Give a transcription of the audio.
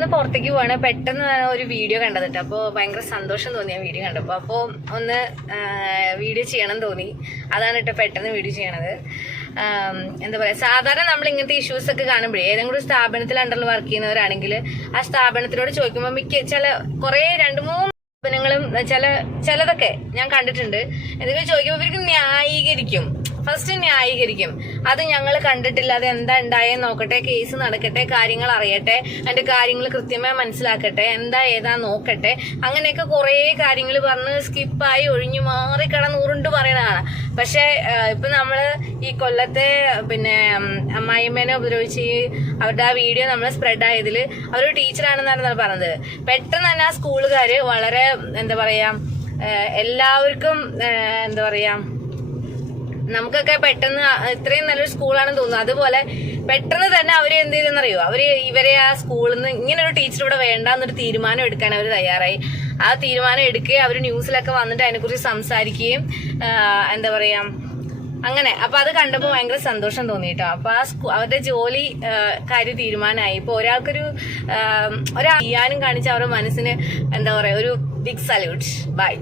ഞങ്ങളൊന്ന് പുറത്തേക്ക് പോവാണ്. പെട്ടെന്ന് ഒരു വീഡിയോ കണ്ടതിട്ട്. അപ്പോൾ ഭയങ്കര സന്തോഷം തോന്നി ആ വീഡിയോ കണ്ടപ്പോൾ അപ്പോൾ ഒന്ന് വീഡിയോ ചെയ്യണം തോന്നി. അതാണ് കേട്ടോ പെട്ടെന്ന് വീഡിയോ ചെയ്യണത്. എന്താ പറയുക സാധാരണ നമ്മൾ ഇങ്ങനത്തെ ഇഷ്യൂസ് ഒക്കെ കാണുമ്പോഴേ ഏതെങ്കിലും ഒരു സ്ഥാപനത്തിൽ അണ്ടറിൽ വർക്ക് ചെയ്യുന്നവരാണെങ്കിൽ ആ സ്ഥാപനത്തിനോട് ചോദിക്കുമ്പോൾ മിക്ക ചില കുറേ രണ്ട് മൂന്ന് സ്ഥാപനങ്ങളും ചില ചിലതൊക്കെ ഞാൻ കണ്ടിട്ടുണ്ട്. എന്തെങ്കിലും ചോദിക്കുമ്പോൾ ഇവർക്ക് ന്യായീകരിക്കും. ഫസ്റ്റ് ന്യായീകരിക്കും. അത് ഞങ്ങൾ കണ്ടിട്ടില്ല. അത് എന്താ ഉണ്ടായെന്ന് നോക്കട്ടെ കേസ് നടക്കട്ടെ കാര്യങ്ങൾ അറിയട്ടെ അതിന്റെ കാര്യങ്ങൾ കൃത്യമായി മനസ്സിലാക്കട്ടെ എന്താ ഏതാ നോക്കട്ടെ. അങ്ങനെയൊക്കെ കുറേ കാര്യങ്ങൾ പറഞ്ഞ് സ്കിപ്പായി ഒഴിഞ്ഞു മാറി കിടന്ന് ഉരുണ്ട് പറയണതാണ് പക്ഷെ ഇപ്പൊ നമ്മൾ ഈ കൊല്ലത്തെ പിന്നെ അമ്മായിമ്മേനെ ഉപദ്രവിച്ച് അവരുടെ ആ വീഡിയോ നമ്മൾ സ്പ്രെഡ് ആയതിൽ അവരൊരു ടീച്ചറാണെന്നാണ് പറഞ്ഞത്. പെട്ടെന്ന് തന്നെ ആ സ്കൂളുകാര് വളരെ എന്താ പറയാ എല്ലാവർക്കും എന്താ പറയാ നമുക്കൊക്കെ പെട്ടെന്ന് ഇത്രയും നല്ലൊരു സ്കൂളാണെന്ന് തോന്നുന്നു. അതുപോലെ പെട്ടെന്ന് തന്നെ അവർ എന്ത് ചെയ്തെന്നറിയോ? അവർ ഇവരെ ആ സ്കൂളിൽ നിന്ന് ഇങ്ങനെ ഒരു ടീച്ചർ ഇവിടെ വേണ്ട എന്നൊരു തീരുമാനം എടുക്കാൻ അവർ തയ്യാറായി. ആ തീരുമാനം എടുക്കുകയും അവർ ന്യൂസിലൊക്കെ വന്നിട്ട് അതിനെക്കുറിച്ച് സംസാരിക്കുകയും എന്താ പറയാ അങ്ങനെ. അപ്പൊ അത് കണ്ടപ്പോ ഭയങ്കര സന്തോഷം തോന്നിട്ടോ. അപ്പൊ ആ സ്കൂ അവരുടെ ജോലി കാര്യ തീരുമാനമായി. ഇപ്പൊ ഒരാൾക്കൊരു ഒരാൾ ചെയ്യാനും കാണിച്ച അവരുടെ മനസ്സിന് എന്താ പറയാ ഒരു ബിഗ് സല്യൂട്ട്. ബൈ.